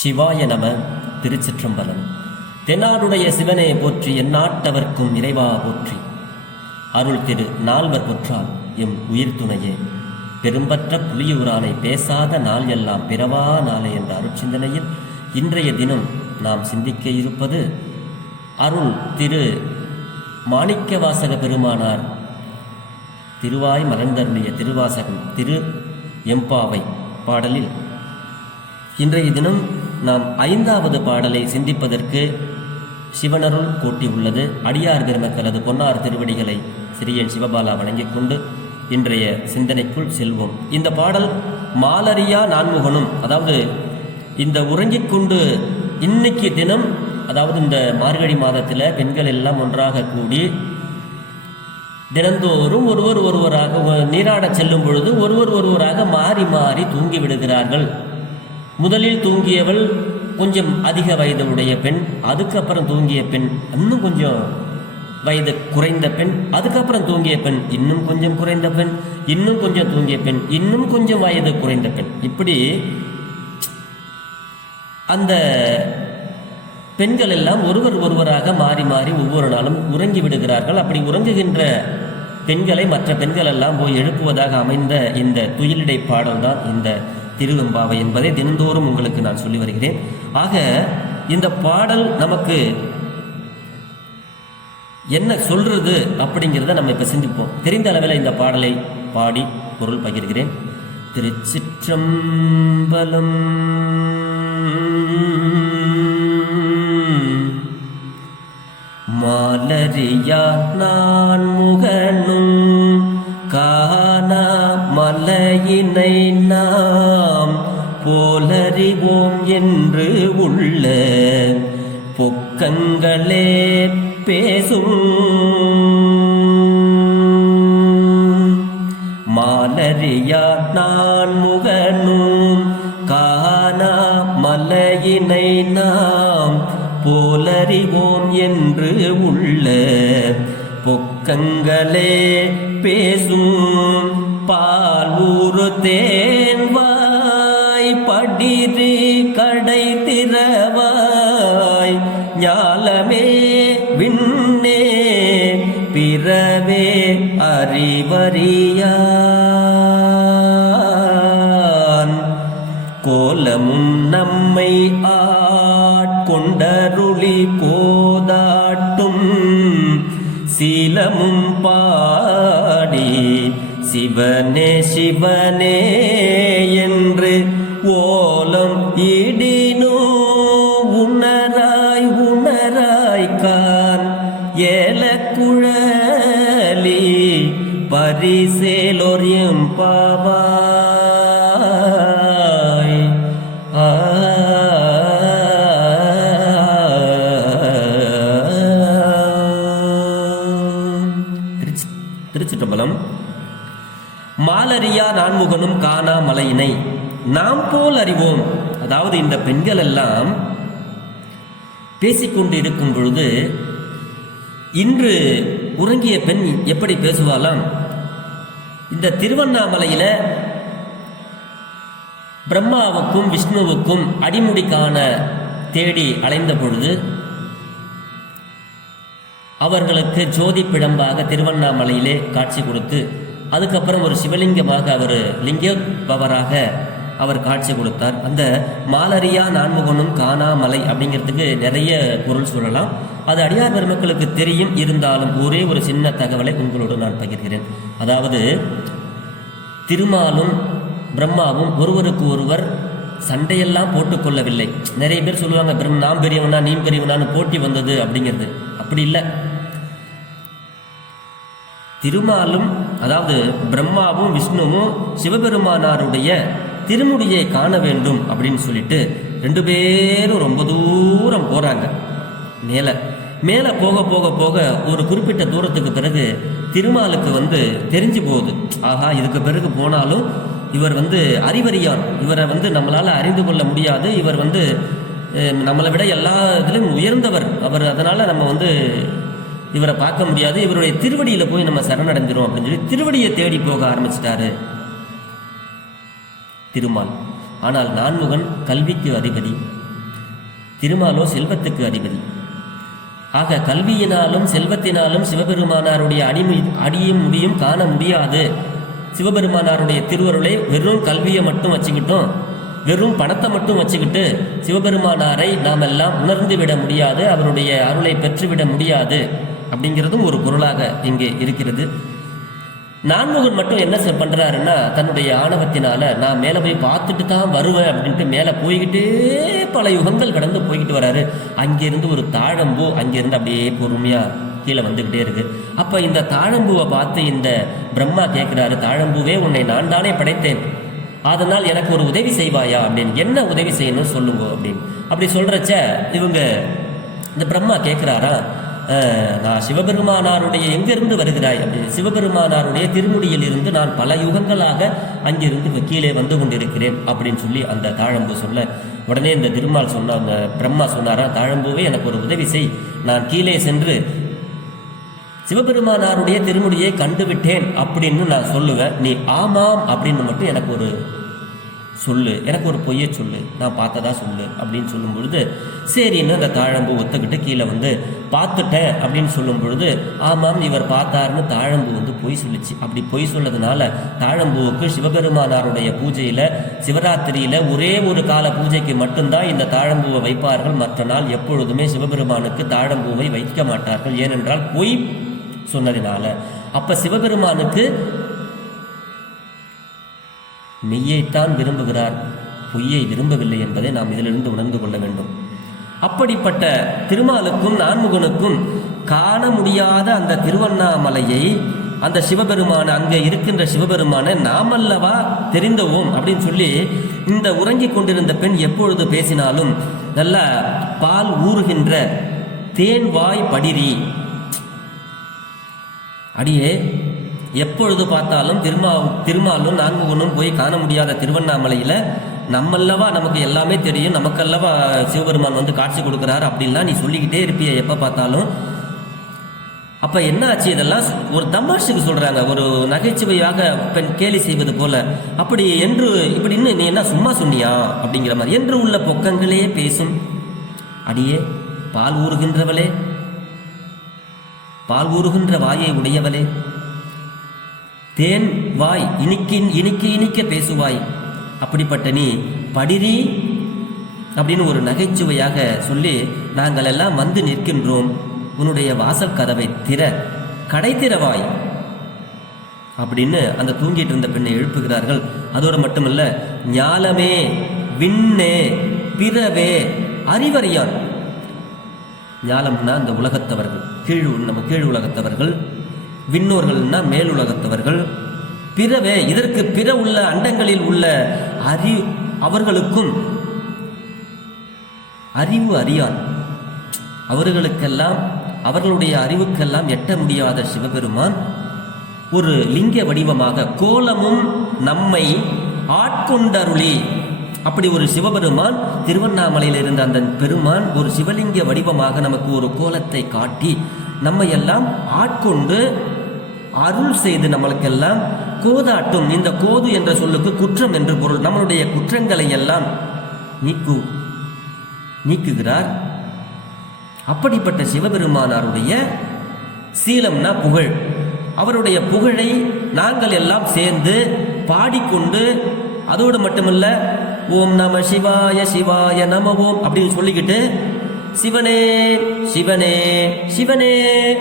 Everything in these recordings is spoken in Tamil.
சிவாய நம. திருச்சிற்றம்பலம். தென்னாடுடைய சிவனே போற்றி, எந்நாட்டவர்க்கும் இறைவா போற்றி. அருள் திரு நால்வர் பொற்றால் எம் உயிர் துணையே. பெரும்பற்ற புலியூரானை பேசாத நாள் எல்லாம் பிறவா நாளே என்ற அருட்சிந்தனையில் இன்றைய தினம் நாம் சிந்திக்க இருப்பது அருள் திரு மாணிக்கவாசக பெருமானார் திருவாய் மலர்ந்தருளிய திருவாசகம் திரு எம்பாவை பாடலில் இன்றைய தினம் நாம் 5வது பாடலை சிந்திப்பதற்கு சிவனருள் கூட்டியுள்ளது. அடியார் பெருமக்களது பொன்னார் திருவடிகளை சிறியன் சிவபாலா வணங்கிக் கொண்டு இன்றைய சிந்தனைக்குள் செல்வோம். இந்த பாடல் மாலரியா நான்முகனும், அதாவது இந்த உறங்கிக் கொண்டு இன்னைக்கு தினம், அதாவது இந்த மார்கழி மாதத்தில் பெண்கள் எல்லாம் ஒன்றாக கூடி தினந்தோறும் ஒருவராக நீராடச் செல்லும் பொழுது ஒருவராக மாறி மாறி தூங்கி விடுகிறார்கள். முதலில் தூங்கியவள் கொஞ்சம் அதிக வயதுடைய பெண், அதுக்கப்புறம் தூங்கிய பெண் இன்னும் கொஞ்சம் வயது குறைந்த பெண், அதுக்கப்புறம் தூங்கிய பெண் இன்னும் கொஞ்சம் குறைந்த பெண், இன்னும் கொஞ்சம் தூங்கிய பெண், இன்னும் கொஞ்சம் வயது குறைந்த பெண். இப்படி அந்த பெண்கள் எல்லாம் ஒருவராக மாறி மாறி ஒவ்வொரு நாளும் உறங்கி விடுகிறார்கள். அப்படி உறங்குகின்ற பெண்களை மற்ற பெண்கள் எல்லாம் போய் எழுப்புவதாக அமைந்த இந்த துயிலிடை பாடல் தான் இந்த திருவெம்பாவை என்பதை தினந்தோறும் உங்களுக்கு நான் சொல்லி வருகிறேன். ஆக இந்த பாடல் நமக்கு என்ன சொல்றது அப்படிங்கிறத நம்ம இப்ப சிந்திப்போம். தெரிந்த அளவில் இந்த பாடலை பாடி பொருள் பகிர்கிறேன். திருச்சிற்றம்பலம். மாலரியா நான் முகனும் காணா மலையினை நாம் போலறிவோம் என்று உள்ள பொக்கங்களே பேசும். மாலரியா நான் முகனும் காணா மலையினை நாம் போலறிவோம் என்று உள்ள பொக்கங்களே பேசும். பால் ஊறு தேன்வாய் படிரு கடை திறவாய் ஞாலமே விண்ணே பிறவே அறிவறியான் கோலமும் நம்மை ஆட்கொண்டருளி கோதாட்டும் சீலமும் பாடி சிவனே சிவனே என்று ஓலம் இடினோ உணராய் கான் ஏலக்குழலி பரிசேலோர் எம்பாவாய். திருச்சிற்றம்பலம். மாலரியா நான்முகனும் காணா மலையினை நாம் போல் அறிவோம். அதாவது இந்த பெண்கள் எல்லாம் பேசிக்கொண்டு இருக்கும் பொழுது இன்று உறங்கிய பெண் எப்படி பேசுவாளாம்? இந்த திருவண்ணாமலையில பிரம்மாவுக்கும் விஷ்ணுவுக்கும் அடிமுடி காண தேடி அலைந்த பொழுது அவர்களுக்கு ஜோதி பிழம்பாக திருவண்ணாமலையிலே காட்சி கொடுத்து, அதுக்கப்புறம் ஒரு சிவலிங்கமாக அவர் லிங்கபவராக அவர் காட்சி கொடுத்தார். அந்த மாலரியா நான்முகனும் காணாமலை அப்படிங்கிறதுக்கு நிறைய பொருள் சொல்லலாம். அது அடியார் பெருமக்களுக்கு தெரியும். இருந்தாலும் ஒரே ஒரு சின்ன தகவலை உங்களோடு நான் பகிர்கிறேன். அதாவது திருமாலும் பிரம்மாவும் ஒருவருக்கு ஒருவர் சண்டையெல்லாம் போட்டுக்கொள்ளவில்லை. நிறைய பேர் சொல்லுவாங்க நாம் பெரியவனா நீ பெரியவனான்னு போட்டி வந்தது அப்படிங்கிறது. அப்படி இல்லை. திருமாலும், அதாவது பிரம்மாவும் விஷ்ணுவும் சிவபெருமானாருடைய திருமுடியை காண வேண்டும் அப்படின்னு சொல்லிட்டு 2 பேரும் ரொம்ப தூரம் போறாங்க. மேல போக போக போக ஒரு குறிப்பிட்ட தூரத்துக்கு பிறகு திருமாலுக்கு தெரிஞ்சு போகுது, ஆஹா இதுக்கு பிறகு போனாலும் இவர் அறிவறியான், இவரை நம்மளால அறிந்து கொள்ள முடியாது, இவர் நம்மளை விட எல்லா இதிலும் உயர்ந்தவர் அவர், அதனால நம்ம இவரை பார்க்க முடியாது, இவருடைய திருவடியில போய் நம்ம சரணடைஞ்சிரும் அப்படின்னு சொல்லி திருவடியை தேடி போக ஆரம்பிச்சிட்டாரு திருமால். ஆனால் நான்முகன் கல்விக்கு அதிபதி, திருமாலோ செல்வத்துக்கு அதிபதி. ஆக கல்வியினாலும் செல்வத்தினாலும் சிவபெருமானாருடைய அடியும் முடியும் காண முடியாது. சிவபெருமானாருடைய திருவருளை வெறும் கல்வியை மட்டும் வச்சுக்கிட்டோம், வெறும் பணத்தை மட்டும் வச்சுக்கிட்டு சிவபெருமானாரை நாம் எல்லாம் உணர்ந்து விட முடியாது, அவருடைய அருளை பெற்றுவிட முடியாது அப்படிங்கிறதும் ஒரு பொருளாக இங்கே இருக்கிறது. நான்முகன் மட்டும் என்ன பண்றாருன்னா, தன்னுடைய ஆணவத்தினால நான் மேலே போய் பார்த்துட்டு தான் வருவேன் அப்படின்ட்டு மேலே போய்கிட்டே பல யுகங்கள் கடந்து போய்கிட்டு வராரு. அங்கிருந்து ஒரு தாழம்பூ அங்கிருந்து அப்படியே பொறுமையா கீழே வந்துகிட்டே இருக்கு. அப்ப இந்த தாழம்பூவை பார்த்து இந்த பிரம்மா கேட்கிறாரு, தாழம்பூவே உன்னை நான் தானே படைத்தேன், அதனால் எனக்கு ஒரு உதவி செய்வாயா அப்படின்னு. என்ன உதவி செய்யணும் சொல்லுங்க அப்படின்னு. அப்படி சொல்றச்ச இவங்க இந்த பிரம்மா கேட்கிறாரா, நான் சிவபெருமானாருடைய எங்கிருந்து வருகிறாய் அப்படின்னு. சிவபெருமானாருடைய திருமுடியில் இருந்து நான் பல யுகங்களாக அங்கிருந்து கீழே வந்து கொண்டிருக்கிறேன் அப்படின்னு சொல்லி அந்த தாழம்பூ சொல்ல, உடனே இந்த திருமால் சொன்ன அந்த பிரம்மா சொன்னாரா, தாழம்பூவே எனக்கு ஒரு உதவி செய், நான் கீழே சென்று சிவபெருமானாருடைய திருமுடியை கண்டுவிட்டேன் அப்படின்னு நான் சொல்லுவேன், நீ ஆமாம் அப்படின்னு மட்டும் எனக்கு ஒரு சொல்லு, எனக்கு ஒரு பொய்யை சொல்லு, நான் பார்த்ததா சொல்லு அப்படின்னு சொல்லும் பொழுது சரின்னு அந்த தாழம்பூ ஒத்துக்கிட்டு கீழே வந்து பார்த்துட்டேன் அப்படின்னு சொல்லும் பொழுது, ஆமாம் இவர் பார்த்தாருன்னு தாழம்பூ வந்து பொய் சொல்லிச்சு. அப்படி பொய் சொல்லதுனால தாழம்பூவுக்கு சிவபெருமானாருடைய பூஜையில் சிவராத்திரியில் ஒரே ஒரு கால பூஜைக்கு மட்டும்தான் இந்த தாழம்பூவை வைப்பார்கள், மற்ற நாள் எப்பொழுதுமே சிவபெருமானுக்கு தாழம்பூவை வைக்க மாட்டார்கள், ஏனென்றால் பொய் சொன்னதினால. அப்ப சிவபெருமானுக்கு மெய்யைத்தான் விரும்புகிறார், பொய்யை விரும்பவில்லை என்பதை நாம் இதிலிருந்து உணர்ந்து கொள்ள வேண்டும். அப்படிப்பட்ட திருமாலுக்கும் நான்முகனுக்கும் காண முடியாத அந்த திருவண்ணாமலையை, அந்த சிவபெருமான அங்கே இருக்கின்ற சிவபெருமான நாமல்லவா தெரிந்தவோம் அப்படின்னு சொல்லி இந்த உறங்கிக் கொண்டிருந்த பெண் எப்பொழுது பேசினாலும் நல்ல பால் ஊறுகின்ற தேன்வாய் படிரி, அடியே எப்பொழுது பார்த்தாலும் திருமாலும் நான்முகனும் போய் காண முடியாத திருவண்ணாமலையில் நம்மல்லவா நமக்கு எல்லாமே தெரியும், நமக்கல்லவா சிவபெருமான் வந்து காட்சி கொடுக்குறாரு அப்படின்லாம் நீ சொல்லிக்கிட்டே இருப்பிய எப்போ பார்த்தாலும். அப்போ என்ன ஆச்சு, இதெல்லாம் ஒரு தமாஷுக்கு சொல்கிறாங்க, ஒரு நகைச்சுவையாக பெண் கேலி செய்வது போல. அப்படி என்று இப்படின்னு நீ என்ன சும்மா சொன்னியா அப்படிங்கிற மாதிரி என்று உள்ள பொக்கங்களே பேசும் அடியே பால் ஊறுகின்றவளே, பால் ஊறுகின்ற வாயை உடையவளே, தேன் வாய் இனிக்க இனிக்க பேசுவாய், அப்படிப்பட்ட நீ படிரி அப்படின்னு ஒரு நகைச்சுவையாக சொல்லி நாங்கள் எல்லாம் வந்து நிற்கின்றோம், உன்னுடைய வாசல் கதவை கடை திறவாய் அப்படின்னு அந்த தூங்கிட்டு இருந்த பெண்ணை எழுப்புகிறார்கள். அதோடு மட்டுமல்ல, ஞாலமே விண்ணே பிறவே அறிவறியான். ஞாலம்னா அந்த உலகத்தவர்கள், நம்ம கீழ் உலகத்தவர்கள், விண்ணோர்கள்னா மேல் உலகத்தவர்கள், பிறவே இதற்கு பிற உள்ள அண்டங்களில் உள்ள அவர்களுக்கும் அறிவு அறியான். அவர்களுக்கெல்லாம் அவர்களுடைய அறிவுக்கெல்லாம் எட்ட முடியாத சிவபெருமான் ஒரு லிங்க வடிவமாக கோலமும் நம்மை ஆட்கொண்டருளி, அப்படி ஒரு சிவபெருமான் திருவண்ணாமலையில் இருந்த அந்த பெருமான் ஒரு சிவலிங்க வடிவமாக நமக்கு ஒரு கோலத்தை காட்டி நம்மை எல்லாம் ஆட்கொண்டு அருள் செய்து நம்மளுக்கெல்லாம் கோதாட்டும். இந்த கோது என்ற சொல்லுக்கு குற்றம் என்று பொருள். நம்மளுடைய குற்றங்களை எல்லாம் நீக்குகிறார். அப்படிப்பட்ட சிவபெருமானாருடைய சீலம்னா புகழ், அவருடைய புகழை நாங்கள் எல்லாம் சேர்ந்து பாடிக்கொண்டு, அதோடு மட்டுமல்ல ஓம் நம சிவாய சிவாய நம ஓம் அப்படின்னு சொல்லிக்கிட்டு சிவனே சிவனே சிவனே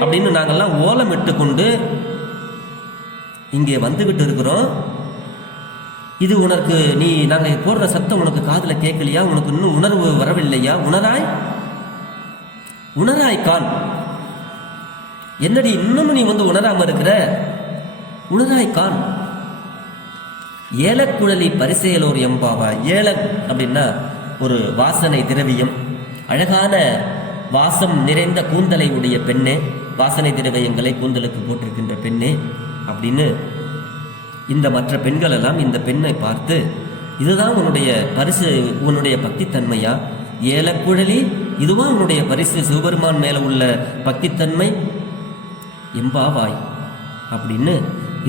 அப்படின்னு நாங்கள்லாம் ஓலமிட்டு கொண்டு இங்கே வந்துகிட்டு இருக்கிறோம். இது உனக்கு நாங்கள் போடுற சத்தம் உனக்கு காதில் கேட்கலையா? உனக்கு இன்னும் உணர்வு வரவில்லையா? உணராய் கான். என்னடி இன்னமும் நீ வந்து உணராம இருக்கிற? உணராய் கான். ஏலக்குழலி பரிசேலோர் எம்பாவா. ஏலம் அப்படின்னா ஒரு வாசனை திரவியம், அழகான வாசம் நிறைந்த கூந்தலை உடைய பெண்ணே, வாசனை திரவியங்களை கூந்தலுக்கு போட்டிருக்கின்ற பெண்ணே அப்படின்னு இந்த மற்ற பெண்கள் எல்லாம் இந்த பெண்ணை பார்த்து, இதுதான் உன்னுடைய பரிசு, உன்னுடைய பக்தித்தன்மையா? ஏலக்குழலி, இதுவா உன்னுடைய பரிசு? சிவபெருமான் மேல உள்ள பக்தித்தன்மை? எம்பாவாய் அப்படின்னு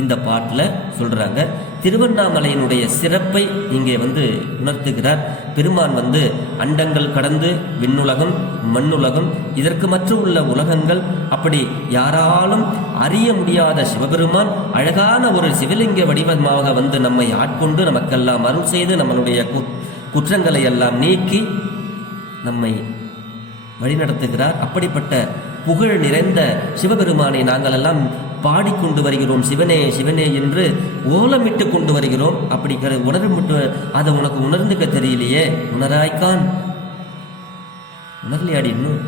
இந்த பாட்டில் சொல்றாங்க. திருவண்ணாமலையினுடைய சிறப்பை இங்கே உணர்த்துகிறார். பெருமான் அண்டங்கள் கடந்து விண்ணுலகம் மண்ணுலகம் இதற்கு மற்ற உள்ள உலகங்கள் அப்படி யாராலும் அறிய முடியாத சிவபெருமான் அழகான ஒரு சிவலிங்க வடிவமாக நம்மை ஆட்கொண்டு நமக்கெல்லாம் அருள் செய்து நம்மளுடைய குற்றங்களை எல்லாம் நீக்கி நம்மை வழிநடத்துகிறார். அப்படிப்பட்ட புகழ் நிறைந்த சிவபெருமானை நாங்கள் எல்லாம் பாடிக்கொண்டு வருகிறோம். சிவனே சிவனே என்று ஓலமிட்டு கொண்டு வருகிறோம். அப்படி உணர்ந்து அதை உனக்கு உணர்ந்துக்க தெரியலையே, உணராய்க்கான், உணர்லையாடி இன்னும்.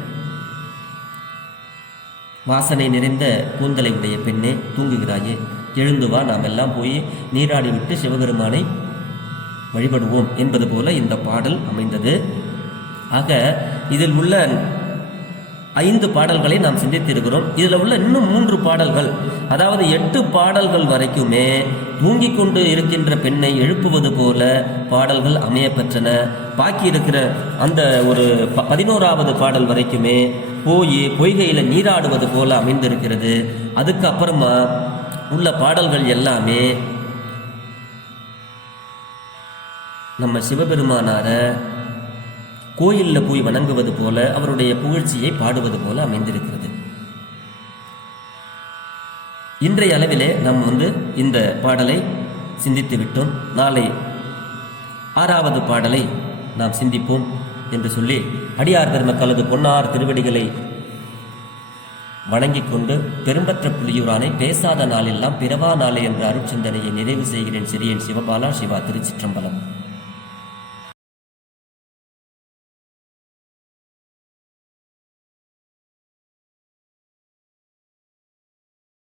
வாசனை நிறைந்த கூந்தலை உடைய பெண்ணே தூங்குகிறாயே, எழுந்து வா, நாம் எல்லாம் போய் நீராடி விட்டு சிவபெருமானை வழிபடுவோம் என்பது போல இந்த பாடல் அமைந்தது. ஆக இதில் உள்ள 5 பாடல்களை நாம் சிந்தித்திருக்கிறோம். இதில் உள்ள இன்னும் 3 பாடல்கள், அதாவது 8 பாடல்கள் வரைக்குமே தூங்கிக் கொண்டு இருக்கின்ற பெண்ணை எழுப்புவது போல பாடல்கள் அமையப்பெற்றன. பாக்கி இருக்கிற அந்த ஒரு 11வது பாடல் வரைக்குமே பொய்கையில் நீராடுவது போல அமைந்திருக்கிறது. அதுக்கப்புறமா உள்ள பாடல்கள் எல்லாமே நம்ம சிவபெருமானார கோயிலில் போய் வணங்குவது போல அவருடைய புகழ்ச்சியை பாடுவது போல அமைந்திருக்கிறது. இன்றைய அளவிலே நாம் இந்த பாடலை சிந்தித்து விட்டோம். நாளை 6வது பாடலை நாம் சிந்திப்போம் என்று சொல்லி அடியார் பெருமக்களது பொன்னார் திருவடிகளை வணங்கிக் கொண்டு பெரும்பற்ற புலியூரானை பேசாத நாளெல்லாம் பிறவா நாளை என்ற அருட்சிந்தனையை நிறைவு செய்கிறேன். சிறியன் சிவபாலா, சிவா, திருச்சிற்றம்பலம்.